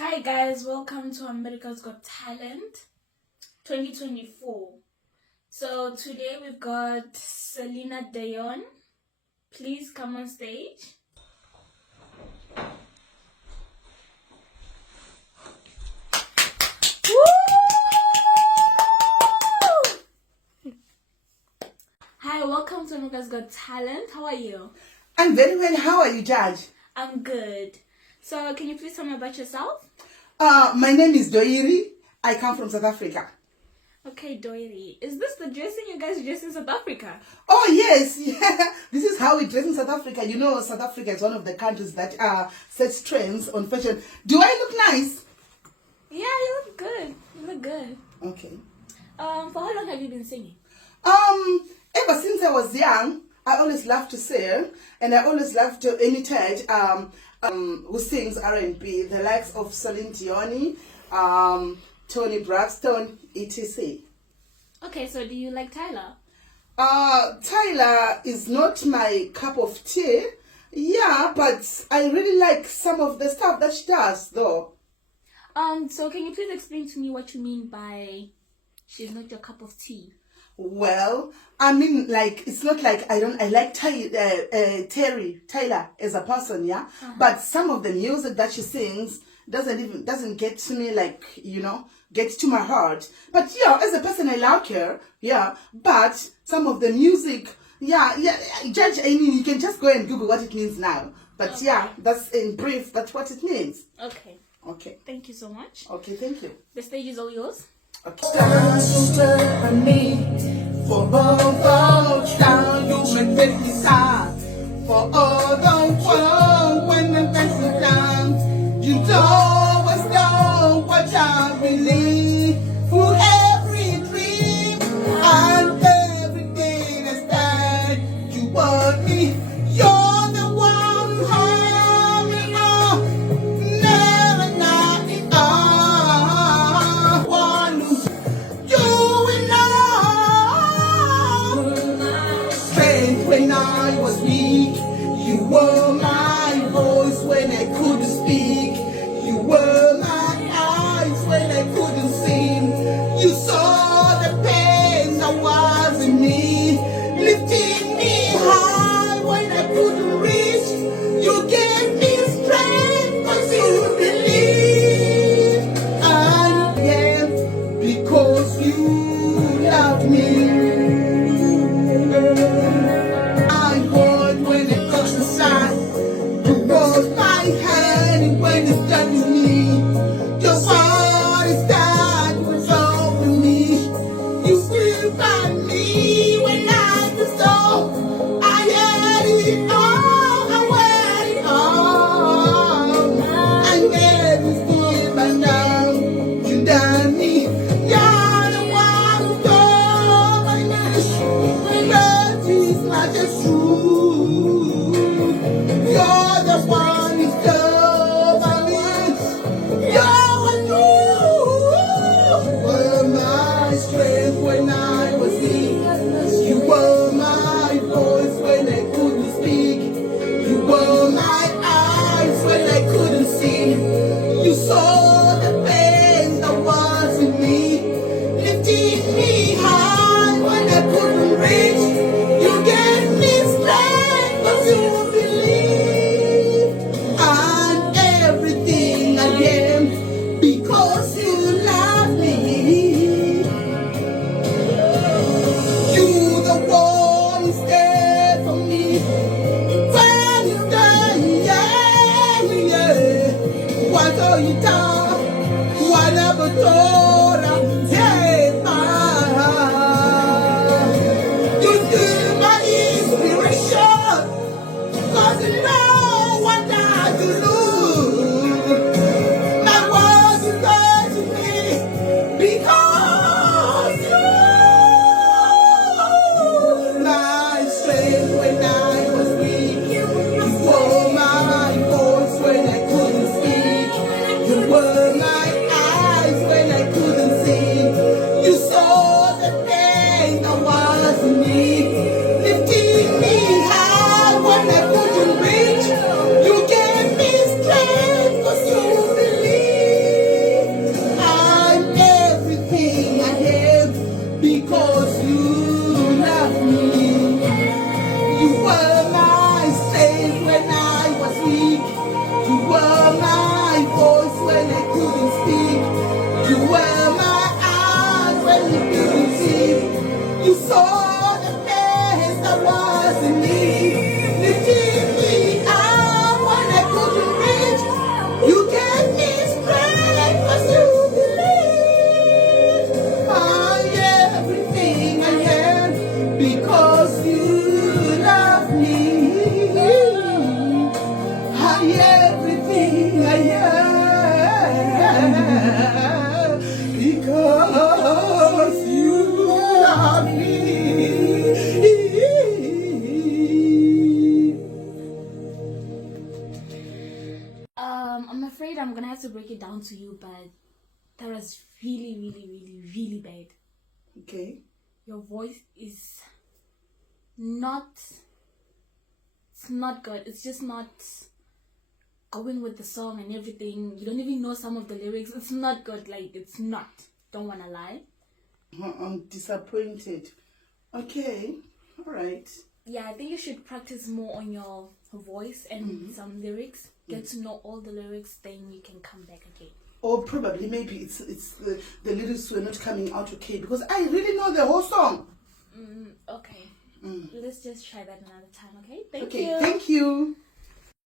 Hi guys, welcome to America's Got Talent 2024. So today we've got Selena Dion. Please come on stage. Woo! Hi, welcome to America's Got Talent. How are you? I'm very well. How are you, Judge? I'm good. So can you please tell me about yourself? My name is Doiri. I come from South Africa. Okay, Doiri. Is this the dressing you guys dress in South Africa? Oh, yes. Yeah. This is how we dress in South Africa. You know, South Africa is one of the countries that sets trends on fashion. Do I look nice? Yeah, you look good. You look good. Okay. For how long have you been singing? Ever since I was young, I always loved to sing, and I always loved to imitate who sings R&B, the likes of Celine Dion, Tony Braxton, etc. Okay, so do you like Tyler? Tyler is not my cup of tea. Yeah, but I really like some of the stuff that she does, though. So can you please explain to me what you mean by she's not your cup of tea? Well, I mean, like, it's not like I like Tyler as a person, yeah. But some of the music that she sings doesn't get to me, like, gets to my heart. But yeah, as a person, I like her, yeah. But some of the music, yeah. Judge, I mean, you can just go and Google what it means now. But okay. Yeah, that's in brief. That's what it means. Okay. Okay. Thank you so much. Okay, thank you. The stage is all yours. Okay. For both down, you make me decide. For all the world, when the best is down, you always know what I believe. For every dream and everything that's bad, you want me. You're the one who hold me on, never not at all. One who when I was weak, you were my voice when I couldn't speak. You were my eyes when I couldn't see. You saw the pain that was in me, lifting me high when I couldn't reach. You gave me strength cause you believe. And yeah, because you love me. When it's done with me, your heart is that was over me. You stood by me when I was so. I had it all, I had it all. I never stood by now. You done me. You're the one who told my name. Love is not just true. You're the one who's done. When I was weak, you were my voice when I couldn't speak. You were my eyes when I couldn't see. You saw the pain that was in me, lifting me high when I couldn't reach. You gave me strength cause you believe. And everything I am because you love me. You talk, whatever Torah, you do my inspiration, cause you know what I do. My words you go to me, because you, my strength when I was weak, you were my voice when I couldn't speak. You were my eyes when I couldn't afraid I'm gonna have to break it down to you, but that was really, really, really, really bad. Okay. Your voice is not. It's not good. It's just not going with the song and everything. You don't even know some of the lyrics. It's not good. Like, it's not. Don't wanna lie. I'm disappointed. Okay. All right. Yeah, I think you should practice more on your voice and some lyrics. Get to know all the lyrics, then you can come back again. Or probably maybe it's the lyrics were not coming out okay, because I really know the whole song. Okay. Let's just try that another time, okay? Thank Okay, you. thank you.